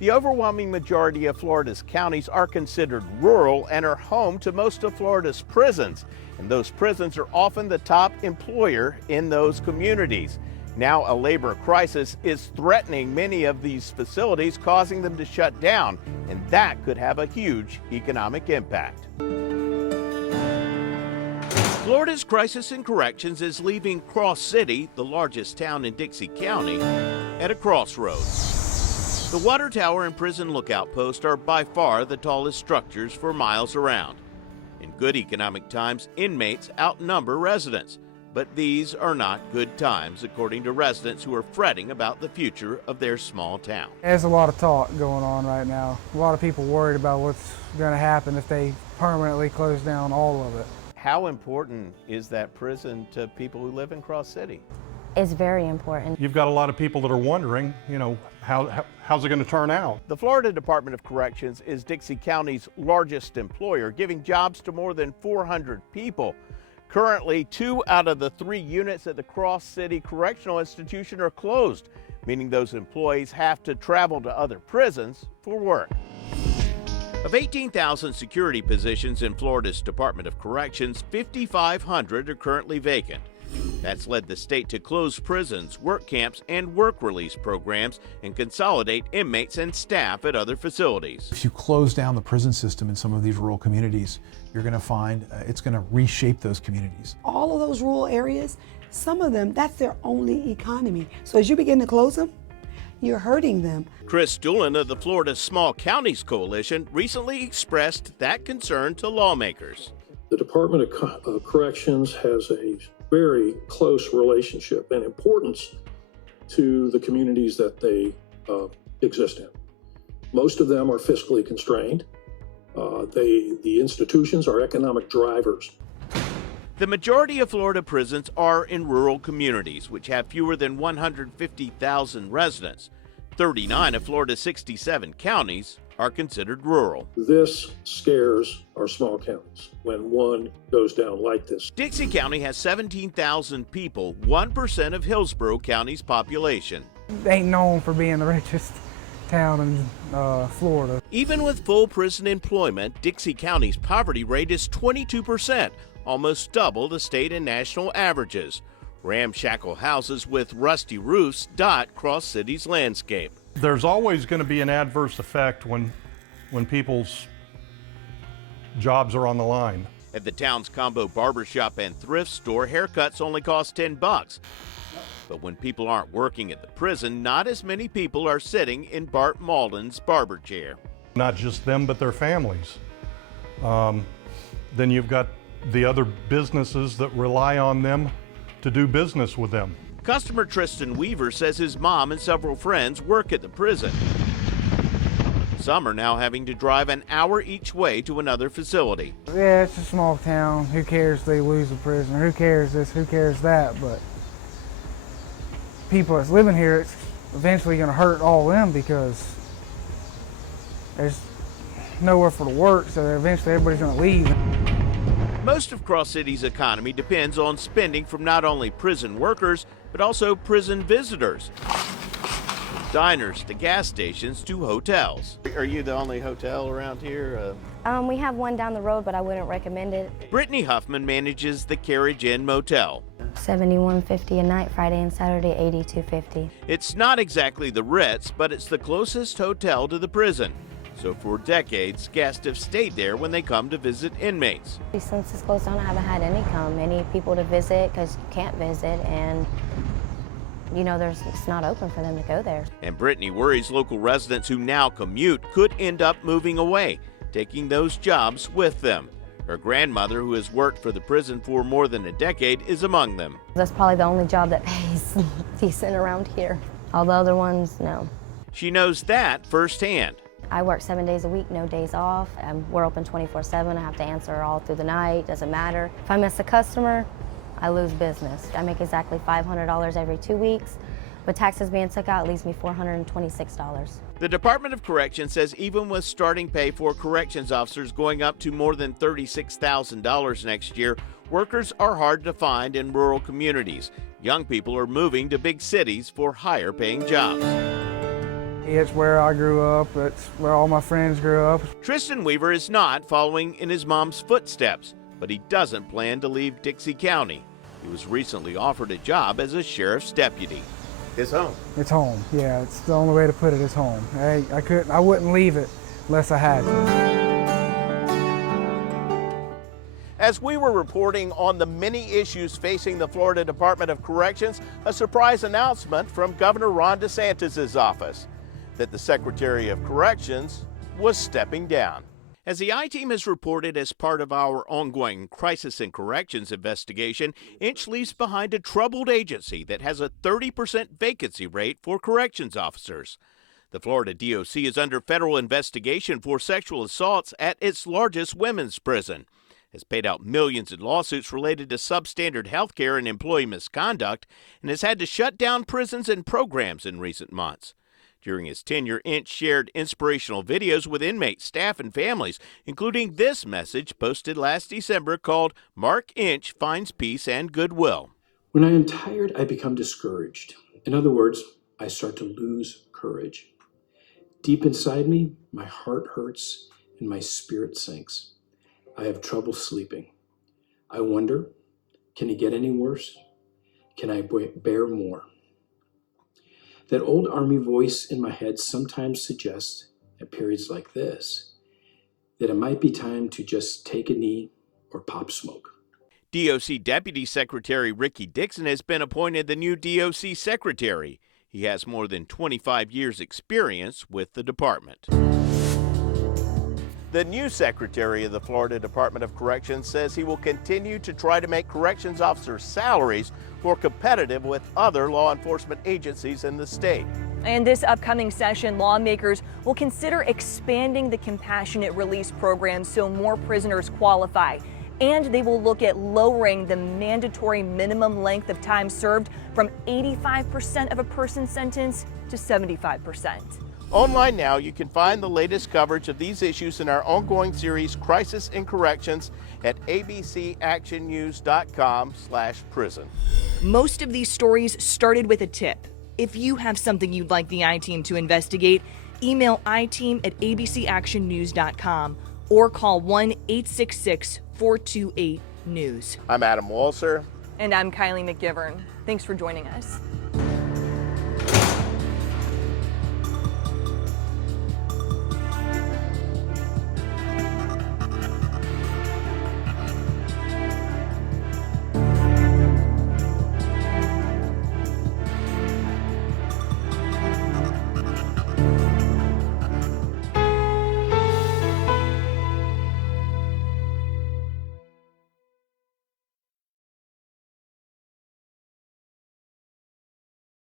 The overwhelming majority of Florida's counties are considered rural and are home to most of Florida's prisons. And those prisons are often the top employer in those communities. Now a labor crisis is threatening many of these facilities, causing them to shut down, and that could have a huge economic impact. Florida's crisis in corrections is leaving Cross City, the largest town in Dixie County, at a crossroads. The water tower and prison lookout post are by far the tallest structures for miles around. In good economic times, inmates outnumber residents. But these are not good times, according to residents who are fretting about the future of their small town. There's a lot of talk going on right now. A lot of people worried about what's going to happen if they permanently close down all of it. How important is that prison to people who live in Cross City? It's very important. You've got a lot of people that are wondering, how's it going to turn out? The Florida Department of Corrections is Dixie County's largest employer, giving jobs to more than 400 people. Currently, 2 out of the 3 units at the Cross City Correctional Institution are closed, meaning those employees have to travel to other prisons for work. Of 18,000 security positions in Florida's Department of Corrections, 5,500 are currently vacant. That's led the state to close prisons, work camps, and work release programs and consolidate inmates and staff at other facilities. If you close down the prison system in some of these rural communities, you're going to find it's going to reshape those communities. All of those rural areas, some of them, that's their only economy. So as you begin to close them, you're hurting them. Chris Doolin of the Florida Small Counties Coalition recently expressed that concern to lawmakers. The Department of Corrections has a very close relationship and importance to the communities that they exist in. Most of them are fiscally constrained. The institutions are economic drivers. The majority of Florida prisons are in rural communities, which have fewer than 150,000 residents. 39 of Florida's 67 counties are considered rural. This scares our small counties when one goes down like this. Dixie County has 17,000 people, 1% of Hillsborough County's population. They ain't known for being the richest town in Florida. Even with full prison employment, Dixie County's poverty rate is 22%, almost double the state and national averages. Ramshackle houses with rusty roofs dot Cross City's landscape. There's always going to be an adverse effect when people's jobs are on the line. At the town's combo barbershop and thrift store, haircuts only cost $10. But when people aren't working at the prison, not as many people are sitting in Bart Malden's barber chair. Not just them, but their families. Then you've got the other businesses that rely on them to do business with them. Customer Tristan Weaver says his mom and several friends work at the prison. Some are now having to drive an hour each way to another facility. Yeah, it's a small town. Who cares if they lose a prisoner? Who cares this? Who cares that? But people that's living here, it's eventually going to hurt all of them because there's nowhere for to work, so eventually everybody's going to leave. Most of Cross City's economy depends on spending from not only prison workers, but also prison visitors. Diners to gas stations to hotels. Are you the only hotel around here? We have one down the road, but I wouldn't recommend it. Brittany Huffman manages the Carriage Inn Motel. $71.50 a night, Friday and Saturday, $82.50. It's not exactly the Ritz, but it's the closest hotel to the prison. So for decades, guests have stayed there when they come to visit inmates. Since it's closed down, I haven't had any people to visit because you can't visit, and it's not open for them to go there. And Brittany worries local residents who now commute could end up moving away, taking those jobs with them. Her grandmother, who has worked for the prison for more than a decade, is among them. That's probably the only job that pays decent around here. All the other ones, no. She knows that firsthand. I work 7 days a week, no days off. We're open 24/7. I have to answer all through the night, doesn't matter. If I miss a customer, I lose business. I make exactly $500 every 2 weeks. With taxes being took out, it leaves me $426. The Department of Corrections says even with starting pay for corrections officers going up to more than $36,000 next year, workers are hard to find in rural communities. Young people are moving to big cities for higher paying jobs. It's where I grew up. It's where all my friends grew up. Tristan Weaver is not following in his mom's footsteps, but he doesn't plan to leave Dixie County. He was recently offered a job as a sheriff's deputy. His home. It's home. Yeah, it's the only way to put it. It's home. I wouldn't leave it unless I had to. As we were reporting on the many issues facing the Florida Department of Corrections, a surprise announcement from Governor Ron DeSantis' office that the Secretary of Corrections was stepping down. As the I-Team has reported as part of our ongoing Crisis in Corrections investigation, Inch leaves behind a troubled agency that has a 30% vacancy rate for corrections officers. The Florida DOC is under federal investigation for sexual assaults at its largest women's prison, has paid out millions in lawsuits related to substandard health care and employee misconduct, and has had to shut down prisons and programs in recent months. During his tenure, Inch shared inspirational videos with inmates, staff, and families, including this message posted last December called Mark Inch Finds Peace and Goodwill. When I am tired, I become discouraged. In other words, I start to lose courage. Deep inside me, my heart hurts and my spirit sinks. I have trouble sleeping. I wonder, can it get any worse? Can I bear more? That old Army voice in my head sometimes suggests, at periods like this, that it might be time to just take a knee or pop smoke. DOC Deputy Secretary Ricky Dixon has been appointed the new DOC Secretary. He has more than 25 years' experience with the department. The new Secretary of the Florida Department of Corrections says he will continue to try to make corrections officers' salaries more competitive with other law enforcement agencies in the state. In this upcoming session, lawmakers will consider expanding the compassionate release program so more prisoners qualify. And they will look at lowering the mandatory minimum length of time served from 85% of a person's sentence to 75%. Online now, you can find the latest coverage of these issues in our ongoing series, Crisis in Corrections, at abcactionnews.com/prison. Most of these stories started with a tip. If you have something you'd like the I-Team to investigate, email iteam@abcactionnews.com or call 1-866-428-NEWS. I'm Adam Walser. And I'm Kylie McGivern. Thanks for joining us.